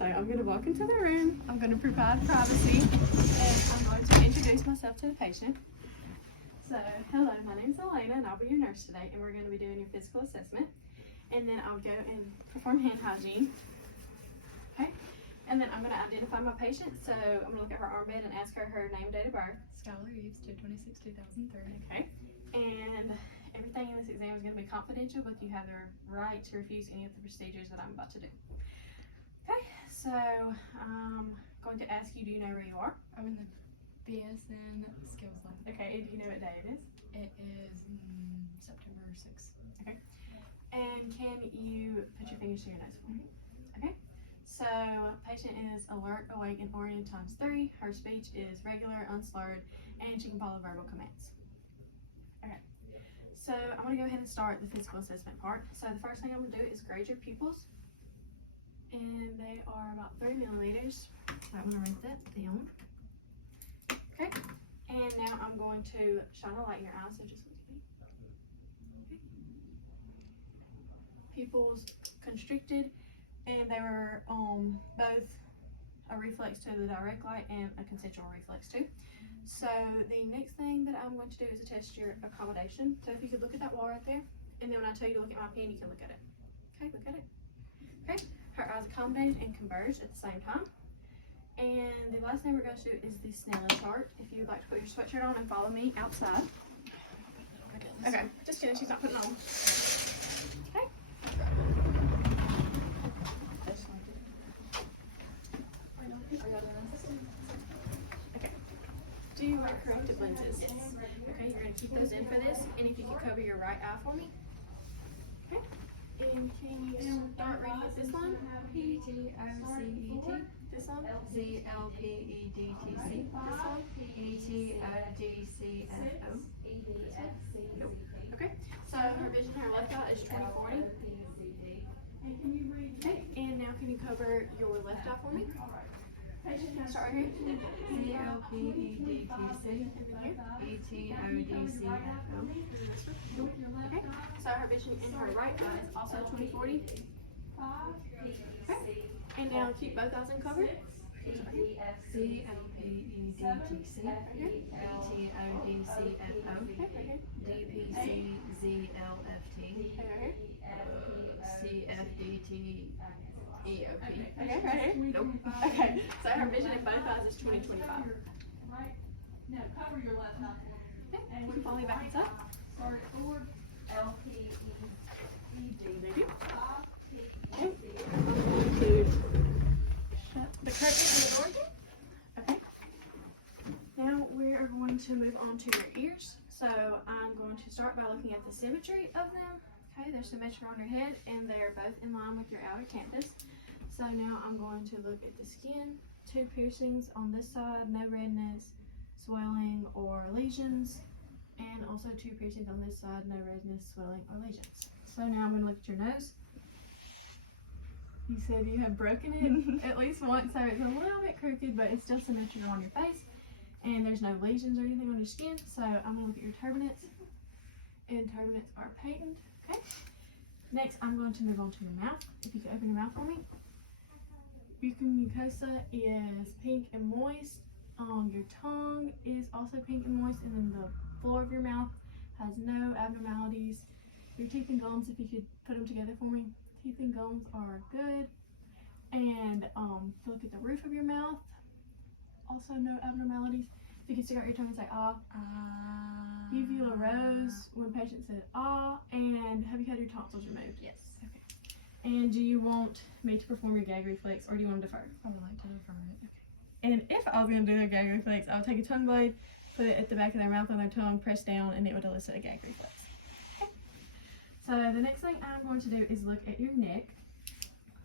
So I'm going to walk into the room, I'm going to provide privacy, and I'm going to introduce myself to the patient. So, hello, my name is Elena, and I'll be your nurse today, and we're going to be doing your physical assessment. And then I'll go and perform hand hygiene. Okay? And then I'm going to identify my patient. So I'm going to look at her armband and ask her name and date of birth. Skylar Eves, 2/26/2003. Okay? And everything in this exam is going to be confidential, but you have the right to refuse any of the procedures that I'm about to do. Okay? So I'm going to ask you, do you know where you are? I'm in the BSN skills lab. Okay, do you know what day it is? It is September 6th. Okay. And can you put your fingers to your nose for me? Okay. So patient is alert, awake, and oriented ×3. Her speech is regular, unslurred, and she can follow verbal commands. Okay. So I'm going to go ahead and start the physical assessment part. So the first thing I'm going to do is grade your pupils. And they are about 3 millimeters. So I'm going to write that down. Okay. And now I'm going to shine a light in your eyes. So just look at me. Okay. Pupils constricted, and they were both a reflex to the direct light and a consensual reflex too. So the next thing that I'm going to do is to test your accommodation. So if you could look at that wall right there, and then when I tell you to look at my pen, you can look at it. Okay, look at it. Okay, her eyes accommodated and converged at the same time. And the last thing we're going to do is the Snellen chart. If you'd like to put your sweatshirt on and follow me outside. Okay, just kidding, she's not putting it on. Okay. Okay. Do you wear corrective lenses? Yes. Okay, you're going to keep those in for this. And if you could cover your right eye for me. Okay. And can you start reading at this line? P-T-O-C-E-T. This line? Z-L-P-E-D-T-C. This line? E-T-O-D-C-F-O. Nope. Okay. So her vision in her left eye is 20/40. Okay. And now can you cover your left eye for me? Start right here. Z-L-P-E-D-T-C. E-T-O-D-C-F-O. Okay. So her vision in her right eye is also 20/40. Okay. And now keep both eyes uncovered. Z-L-P-E-D-T-C. E-T-O-D-C-F-O. D-P-C-Z-L-F-T. C-F-D-T-E-O-P. Okay, right here. Nope. Okay. So her vision in both eyes is 20/25. Now cover your left eye. Okay. Can you follow me back inside? Start at forward. L-P-E-E-D. Thank you. Okay. Shut the curtain and the door again. Okay. Now we are going to move on to your ears. So I'm going to start by looking at the symmetry of them. Okay, they're symmetrical on your head and they're both in line with your outer canthus. So now I'm going to look at the skin. 2 piercings on this side, no redness, swelling, or lesions. And also 2 piercings on this side, no redness, swelling, or lesions. So now I'm going to look at your nose. You said you have broken it at least once, so it's a little bit crooked, but it's still symmetrical on your face. And there's no lesions or anything on your skin. So I'm going to look at your turbinates. And turbinates are patent. Okay. Next, I'm going to move on to your mouth. If you could open your mouth for me. Buccal mucosa is pink and moist. Your tongue is also pink and moist, and then the floor of your mouth has no abnormalities. Your teeth and gums, if you could put them together for me. Teeth and gums are good. And if you look at the roof of your mouth, also no abnormalities. If you could stick out your tongue and say ah. Uvula rose when patient said ah. And have you had your tonsils removed? Yes. Okay. And do you want me to perform your gag reflex, or do you want to defer? I would like to defer it. Okay. And if I was going to do their gag reflex, I'll take a tongue blade, put it at the back of their mouth on their tongue, press down, and it would elicit a gag reflex. Okay. So the next thing I'm going to do is look at your neck.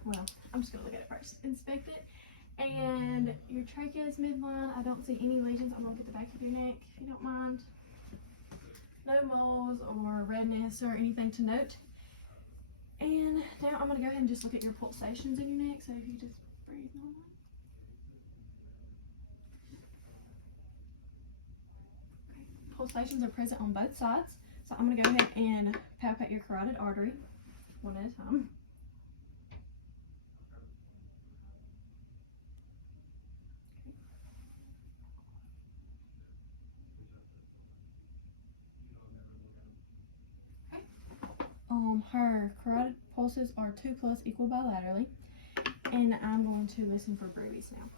Well, I'm just going to look at it first. Inspect it. And your trachea is midline. I don't see any lesions. I'm going to look at the back of your neck, if you don't mind. No moles or redness or anything to note. And now I'm going to go ahead and just look at your pulsations in your neck. So if you just breathe normally. Okay. Pulsations are present on both sides. So I'm going to go ahead and palpate your carotid artery one at a time. Her carotid pulses are 2 plus equal bilaterally. And I'm going to listen for breathes now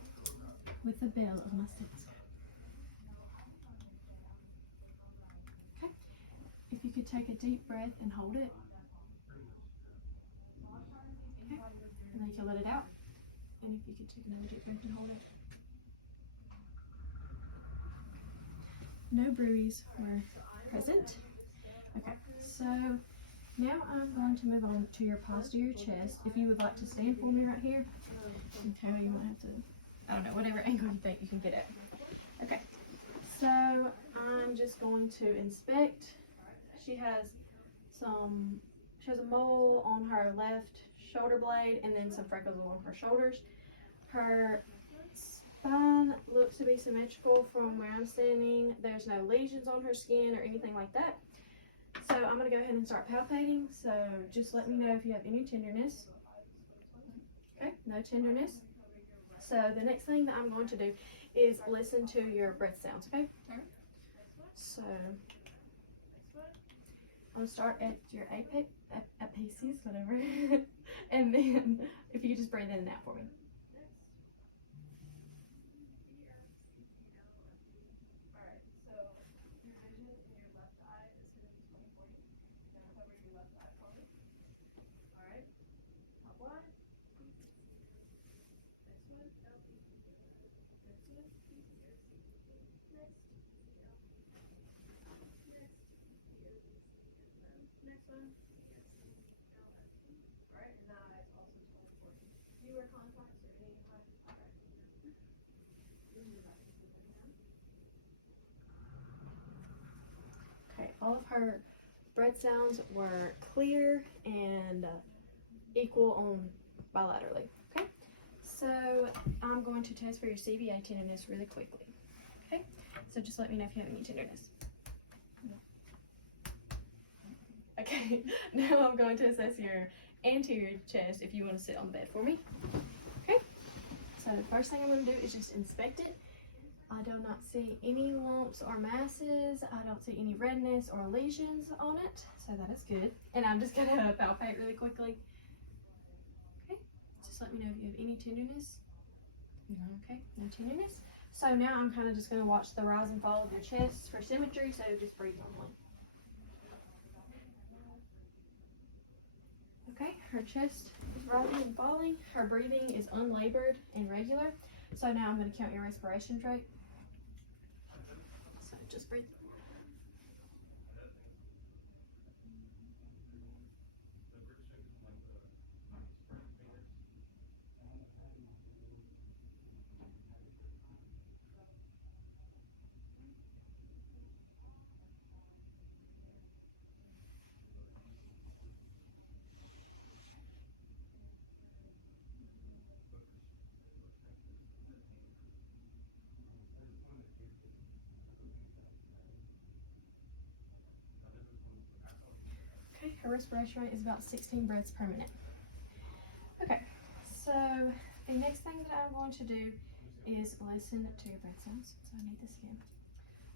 with the bell of my stethoscope. Okay. If you could take a deep breath and hold it. Okay. And then you can let it out. And if you could take another deep breath and hold it. No bruise were present. Okay, so now I'm going to move on to your posterior chest. If you would like to stand for me right here, and Tara, you might have to, I don't know, whatever angle you think you can get at. Okay, so I'm just going to inspect. She has a mole on her left shoulder blade and then some freckles along her shoulders. Her spine looks to be symmetrical from where I'm standing. There's no lesions on her skin or anything like that. So I'm going to go ahead and start palpating. So just let me know if you have any tenderness. Okay, no tenderness. So the next thing that I'm going to do is listen to your breath sounds, okay? So I'm going to start at your apices, whatever. And then if you could just breathe in and out for me. Okay, all of her breath sounds were clear and equal on bilaterally. Okay, so I'm going to test for your CBA tenderness really quickly. Okay, so just let me know if you have any tenderness. Okay, now I'm going to assess your anterior chest if you want to sit on the bed for me. Okay, so the first thing I'm going to do is just inspect it. I do not see any lumps or masses. I don't see any redness or lesions on it, so that is good. And I'm just going to palpate really quickly. Okay, just let me know if you have any tenderness. Okay, no tenderness. So now I'm kind of just going to watch the rise and fall of your chest for symmetry, so just breathe normally. Okay, her chest is rising and falling. Her breathing is unlabored and regular. So now I'm going to count your respiration rate. So just breathe. Okay, her respiration rate is about 16 breaths per minute. Okay, so the next thing that I'm going to do is listen to your breath sounds. So I need this again.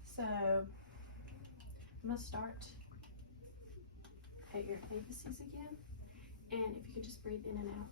So I'm going to start at your apices again. And if you could just breathe in and out.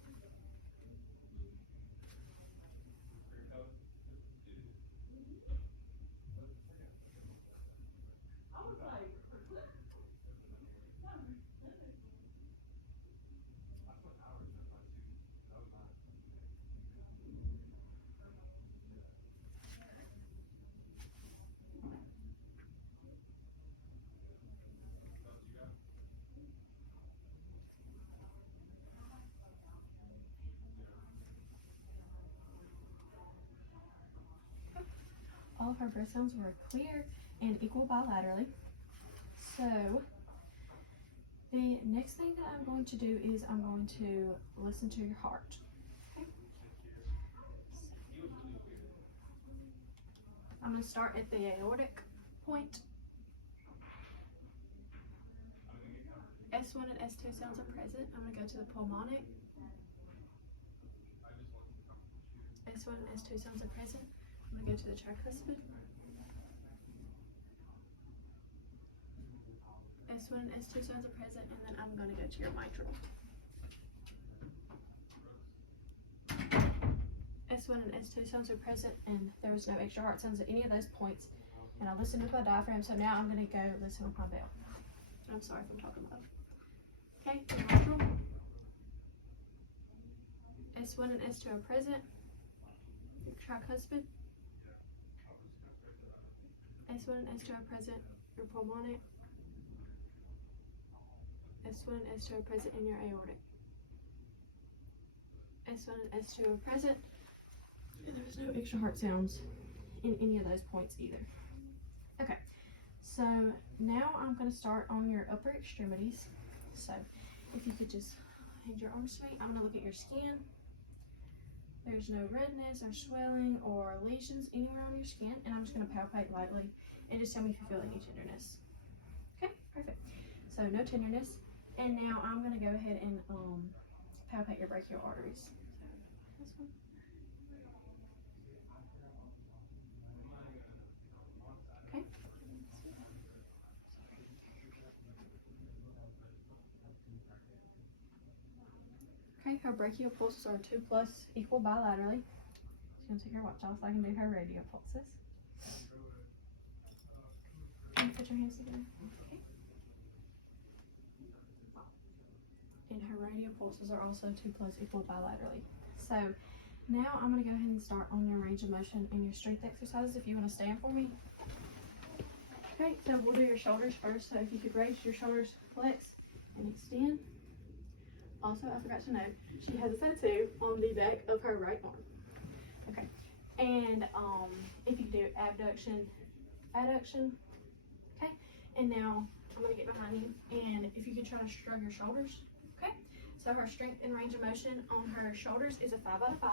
All of her breath sounds were clear and equal bilaterally. So the next thing that I'm going to do is I'm going to listen to your heart. Okay. I'm going to start at the aortic point. S1 and S2 sounds are present. I'm going to go to the pulmonic. S1 and S2 sounds are present. I'm going to go to the tricuspid. S1 and S2 sounds are present, and then I'm going to go to your mitral. S1 and S2 sounds are present, and there was no extra heart sounds at any of those points. And I listened with my diaphragm, so now I'm going to go listen with my bell. I'm sorry if I'm talking loud. Okay, your mitral. S1 and S2 are present. Your tricuspid. S1 and S2 are present. Your pulmonic. S1 and S2 are present in your aortic. S1 and S2 are present. And there was no extra heart sounds in any of those points either. Okay, so now I'm going to start on your upper extremities. So if you could just hand your arms to me, I'm going to look at your skin. There's no redness or swelling or lesions anywhere on your skin, and I'm just going to palpate lightly and just tell me if you feel any tenderness. Okay, perfect. So no tenderness. And now I'm going to go ahead and palpate your brachial arteries. So this one. Okay. Okay, her brachial pulses are 2+ equal bilaterally. She's going to take her watch off so I can do her radial pulses. Can you put your hands together? Okay. And her radial pulses are also 2+ equal bilaterally. So now I'm going to go ahead and start on your range of motion and your strength exercises if you want to stand for me. Okay, so we'll do your shoulders first. So if you could raise your shoulders, flex, and extend. Also, I forgot to note, she has a tattoo on the back of her right arm. Okay, and if you do abduction, adduction. Okay, and now I'm gonna get behind you, and if you could try to shrug your shoulders. Okay, so her strength and range of motion on her shoulders is a 5 out of 5.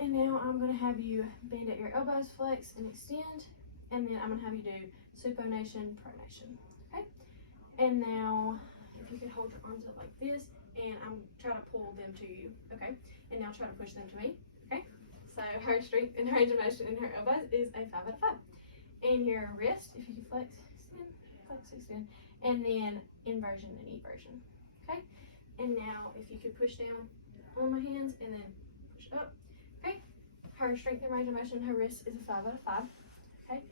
And now I'm gonna have you bend at your elbows, flex and extend, and then I'm gonna have you do supination, pronation. Okay, and now if you could hold your arms up like this, and I'm trying to pull them to you. Okay, and now try to push them to me. Okay, so her strength and range of motion in her elbows is a 5 out of 5. And your wrist, if you can flex, extend, and then inversion and eversion. Okay, and now if you could push down on my hands and then push up. Okay, her strength and range of motion in her wrist is a 5 out of 5. Okay,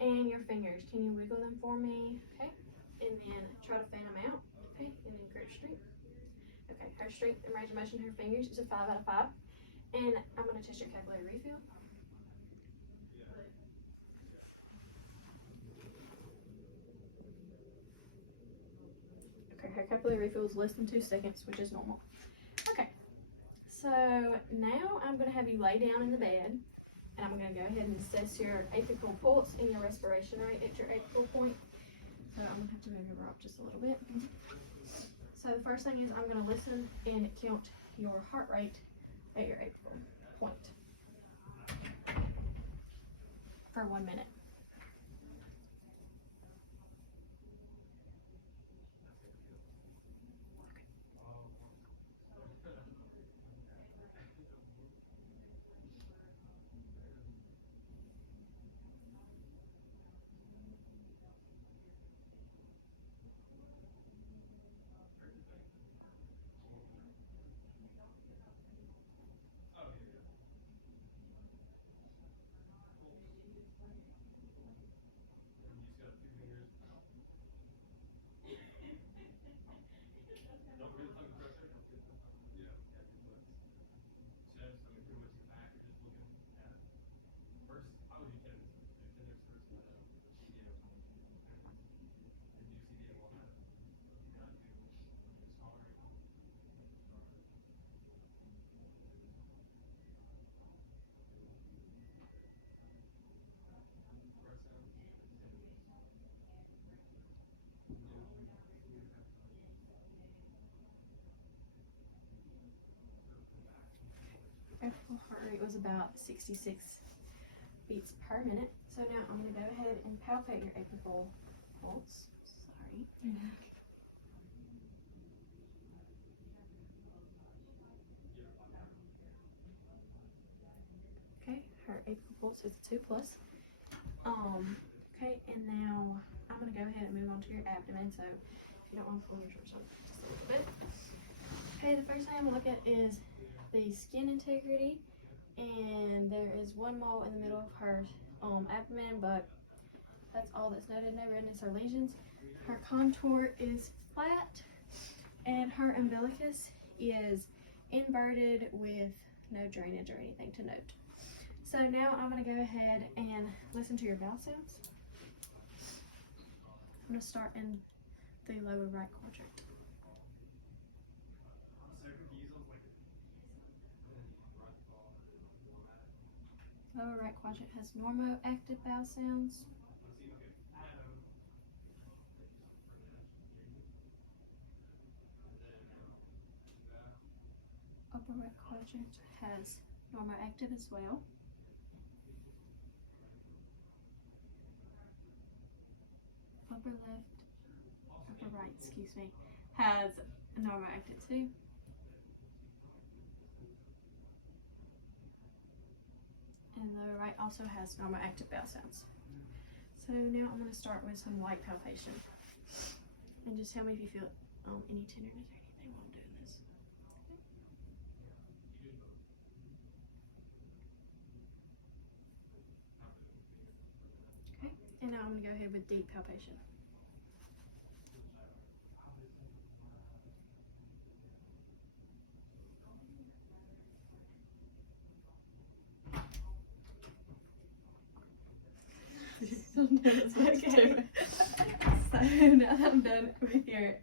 and your fingers, can you wiggle them for me? Okay, and then try to fan them out. Okay, and then grip strength. Okay, her strength and range of motion in her fingers is a 5 out of 5. And I'm going to test your capillary refill. Okay, her capillary refill is less than 2 seconds, which is normal. Okay, so now I'm going to have you lay down in the bed, and I'm going to go ahead and assess your apical pulse and your respiration rate at your apical point. So I'm going to have to move her up just a little bit. So the first thing is I'm going to listen and count your heart rate at your apical point for 1 minute. Apical heart rate was about 66 beats per minute. So now I'm going to go ahead and palpate your apical pulse. Sorry. Okay, her apical pulse is 2+. Okay, and now I'm gonna go ahead and move on to your abdomen. So if you don't want to pull your shorts up just a little bit. Okay, the first thing I'm gonna look at is the skin integrity, and there is one mole in the middle of her abdomen, but that's all that's noted. No redness or lesions. Her contour is flat, and her umbilicus is inverted with no drainage or anything to note. So now I'm going to go ahead and listen to your bowel sounds. I'm going to start in the lower right quadrant. Lower right quadrant has normoactive bowel sounds. Upper right quadrant has normoactive as well. Upper right, excuse me, has normoactive too. And lower right also has normoactive bowel sounds. So now I'm going to start with some light palpation. And just tell me if you feel any tenderness or anything while I'm doing this. Okay, and now I'm going to go ahead with deep palpation. Okay. So now that I'm done with your,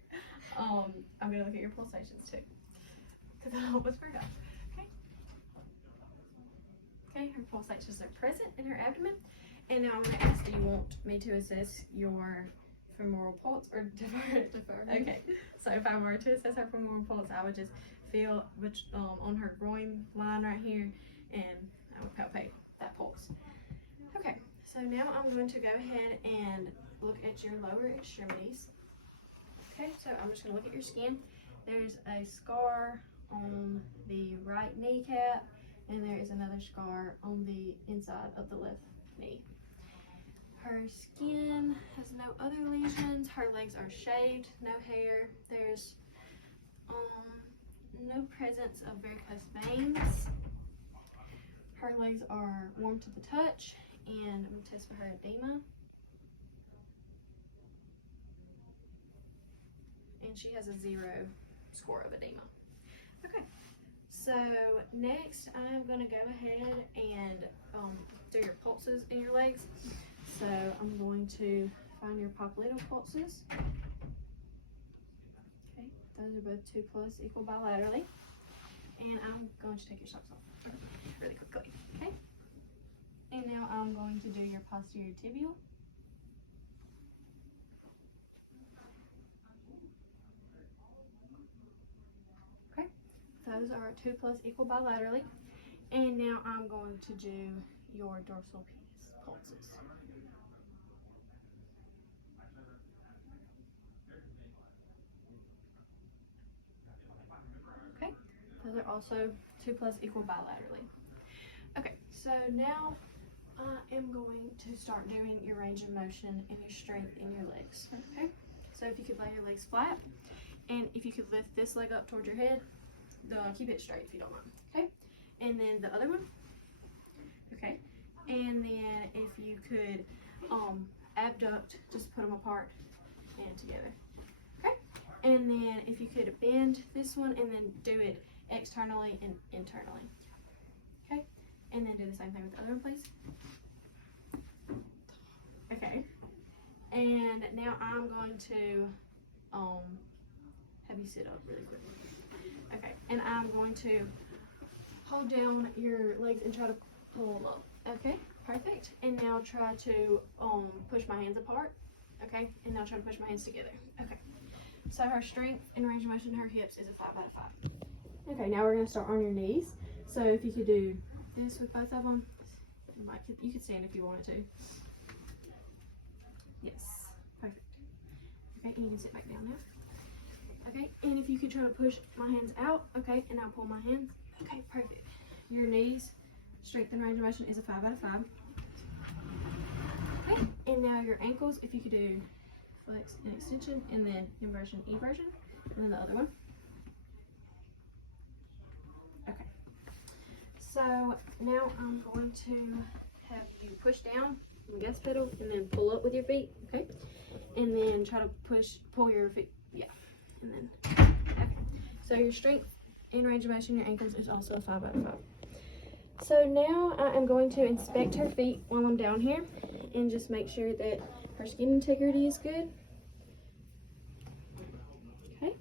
I'm gonna look at your pulsations too, because I almost forgot. Okay. Okay, her pulsations are present in her abdomen, and now I'm gonna ask, do you want me to assess your femoral pulse or defer? Okay. So if I were to assess her femoral pulse, I would just feel which on her groin line right here, and I would palpate that pulse. Okay. So now I'm going to go ahead and look at your lower extremities. Okay, so I'm just going to look at your skin. There's a scar on the right kneecap, and there is another scar on the inside of the left knee. Her skin has no other lesions. Her legs are shaved, no hair. There's no presence of varicose veins. Her legs are warm to the touch. And I'm going to test for her edema. And she has a 0 score of edema. Okay, so next I'm going to go ahead and do your pulses in your legs. So I'm going to find your popliteal pulses. Okay, those are both 2+ equal bilaterally. And I'm going to take your socks off really quickly. Okay. And now I'm going to do your posterior tibial. Okay, those are 2+ equal bilaterally. And now I'm going to do your dorsal penis pulses. Okay, those are also 2+ equal bilaterally. Okay, so now I am going to start doing your range of motion and your strength in your legs. Okay, so if you could lay your legs flat, and if you could lift this leg up towards your head, keep it straight if you don't mind. Okay, and then the other one. Okay, and then if you could abduct, just put them apart and together. Okay, and then if you could bend this one and then do it externally and internally. Okay, and then do the same thing with the other one, please. Okay, and now I'm going to have you sit up really quick. Okay, and I'm going to hold down your legs and try to pull them up. Okay, perfect. And now try to push my hands apart. Okay, and now try to push my hands together. Okay, so her strength and range of motion in her hips is a 5 out of 5. Okay, now we're going to start on your knees. So if you could do this with both of them, you could stand if you wanted to. Yes, perfect. Okay, and you can sit back down now. Okay, and if you could try to push my hands out, okay, and now pull my hands. Okay, perfect. Your knees, strength and range of motion is a 5 out of 5. Okay, and now your ankles, if you could do flex and extension, and then inversion, eversion, and then the other one. Okay. So now I'm going to have you push down on the gas pedal and then pull up with your feet, okay? And then try to pull your feet, yeah. And then, okay. So your strength and range of motion, your ankles is also a 5 out of 5. So now I am going to inspect her feet while I'm down here and just make sure that her skin integrity is good. Okay,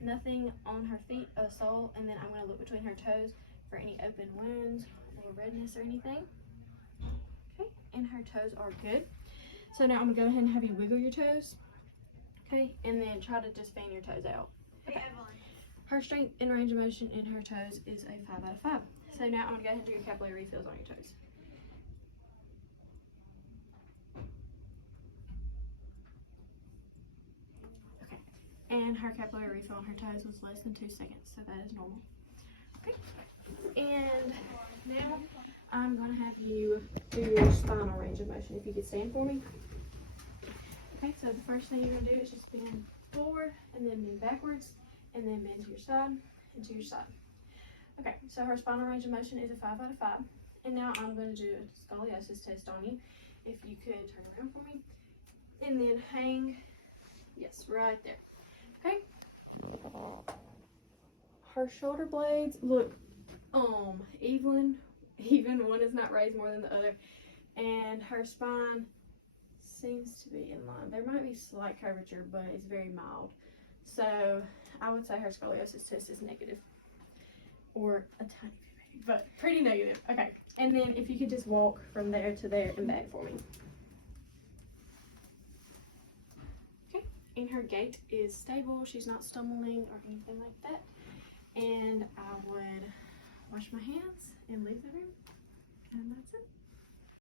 nothing on her feet, a sole, and then I'm going to look between her toes for any open wounds or redness or anything. Okay, and her toes are good. So now I'm going to go ahead and have you wiggle your toes. Okay, and then try to just fan your toes out. Okay. Her strength and range of motion in her toes is a 5 out of 5. So now I'm going to go ahead and do your capillary refills on your toes. Okay. And her capillary refill on her toes was less than 2 seconds, so that is normal. Okay. And now I'm going to have you do your spinal range of motion. If you could stand for me. Okay, so the first thing you're going to do is just bend forward and then bend backwards and then bend to your side and to your side. Okay, so her spinal range of motion is a 5 out of 5. And now I'm going to do a scoliosis test on you. If you could turn around for me. And then hang, yes, right there. Okay. Her shoulder blades look even. One is not raised more than the other. And her spine seems to be in line. There might be slight curvature, but it's very mild. So I would say her scoliosis test is negative. Or a tiny bit, but pretty negative. Okay, and then if you could just walk from there to there and back for me. Okay, and her gait is stable. She's not stumbling or anything like that. And I would wash my hands and leave the room. And that's it.